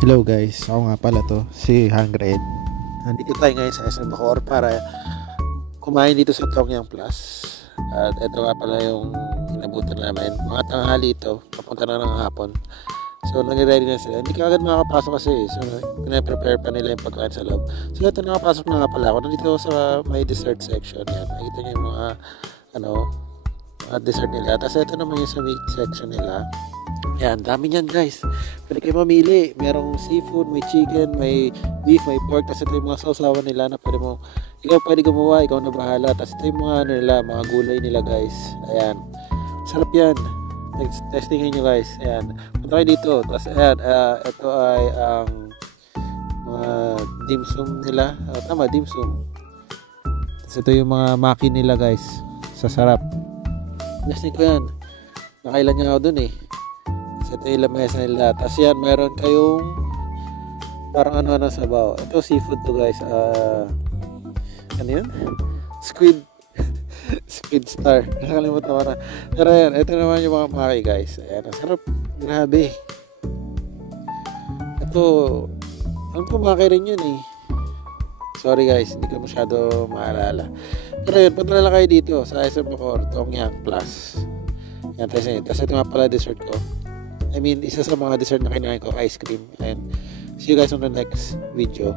Hello guys, ako nga pala to, si Hangred. Nandito tayo ngayon sa SM Bacoor para kumain dito sa Tongyang Plus. At ito nga pala yung inabutan namin. Mga tanghali ito, papunta na ng hapon. So nag-ready na sila. Hindi ka agad makakapasok kasi. So pinaprepare pa nila yung pagkain sa loob. So ito nakapasok na nga pala ako. Nandito ako sa may dessert section. Yan, nakita niyo yung mga mga dessert nila. Tapos ito naman yung sa meat section nila. Yan, dami niyan guys. Pwede kayo mamili. Merong seafood, may chicken, may beef, may pork. Tapos ito yung mga sausawan nila na ikaw pwede gumawa, ikaw na bahala. Tapos ito yung mga mga gulay nila guys. Ayan. Sarap yan. Testingin nyo guys. Ayan. Punta kayo dito. Tapos ayan, ito ay ang mga dim sum nila. Tama, dim sum. Tapos ito yung mga maki nila guys. Sasarap. Testing ko yan. Nakailan niya ako dun eh. Ito yung lamesa nila. Tapos yan, meron kayong parang ano sabaw. Ito seafood to guys. Ano yun? Squid. Squid star. Nakalimutan ko na. Pero yan, ito naman yung mga maki guys. Ayan, ang sarap. Grabe. Ito, alam ko maki rin yun eh. Sorry guys, hindi ko masyado maalala. Pero yun, punta na lang kayo dito sa SM Bacoor, Tongyang Plus. Yan, tapos ito nga pala dessert ko. I mean, isa sa mga dessert na kinain ko, ice cream. And see you guys on the next video.